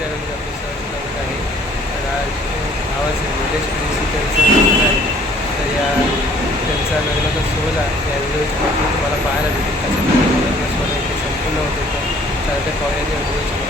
चॅनलचा आपलं स्वागत करत आहे तर आज आवाज निलेश प्रिन्सी त्यांचा मुलगा आहे. तर या त्यांचा लग्नाचा सोहळा या व्हिडिओच्या माध्यमातून तुम्हाला पाहायला भेटेल. त्याच्यामध्ये लग्न सोहळा इथे संपूर्ण होत. होतं त्या कॉलेजने व्हिडिओच्या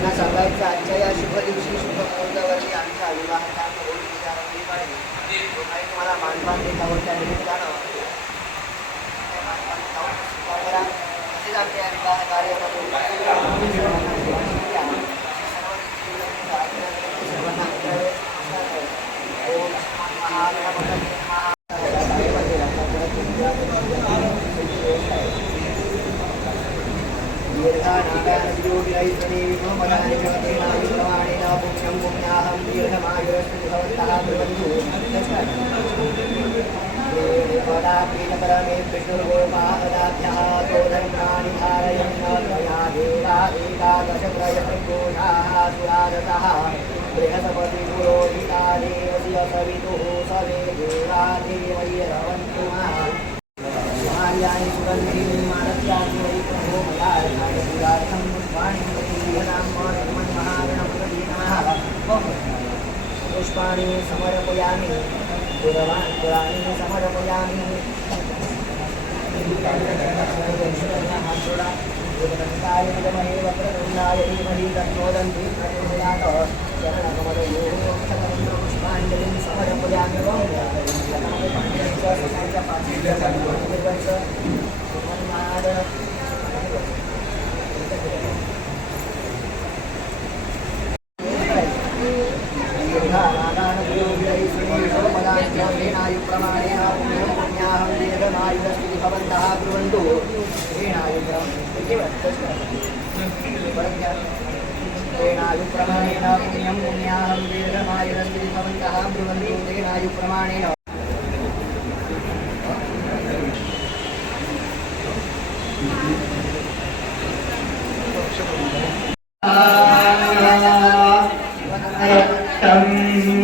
त्यांना सांगायचं आजच्या या शुभ दिवशी शुभ मुहूर्तावरती आमचा विवाह काम होईल विचारावली पाहिजे तुम्हाला मानपान देत आहोत त्या निमित्तानं देवस्य सवितुः सवे देवा देवैरवन्तु कार्याणि सुगन्धिनी पुष्पाणि समर्पयामि दूरवाणि पुराणि समर्पयामि विदमहे वक्रतुण्डाय धीमहि तन्नोदन्ति प्रचोदयात् चरणकमलयोः पुष्पाञ्जलिं समर्पयामि भवन्तः कुर्वन्तु तेनायुप्रमाणेन पुण्यं पुण्याहं दीर्घमायुरस्ति भवन्तः ब्रुवन्तु तेनायुप्रमाणेन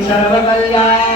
सर्वकल्याणमूर्तिं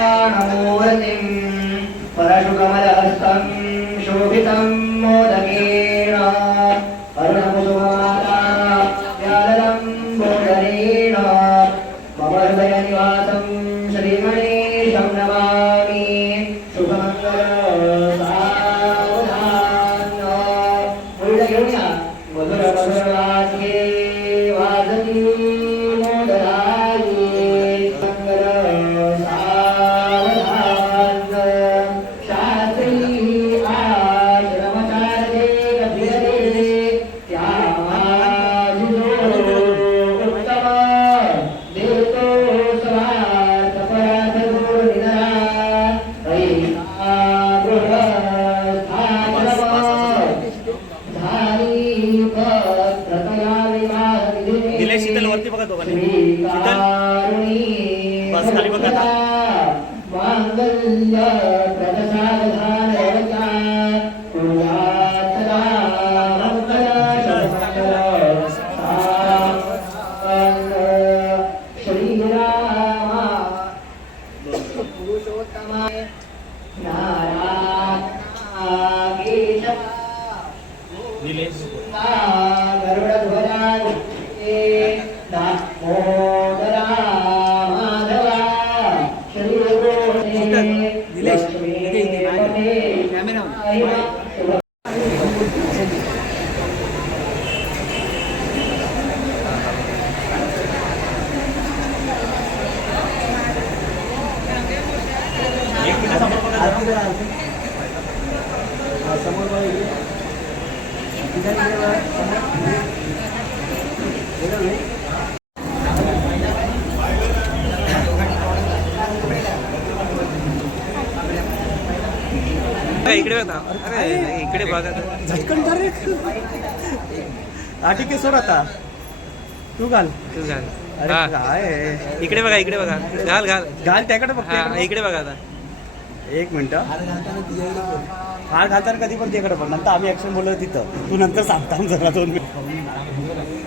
पहिले शीतल वरती बघा दोघांनी. शीतल? बस खाली बघा इकडे बघा झटकन डायरेक्ट हा ठीक आहे सोड आता. तू घाल. तू घाल. अरे हा. काय इकडे बघा इकडे बघा. घाल घाल. घाल त्याकडे हा इकडे. इकडे बघा आता. एक मिनिट. हार घालताना कधी पण त्याकडे पण नंतर आम्ही ऍक्शन बोललो तिथं. तू नंतर सांगता जरा दोन मिनिट.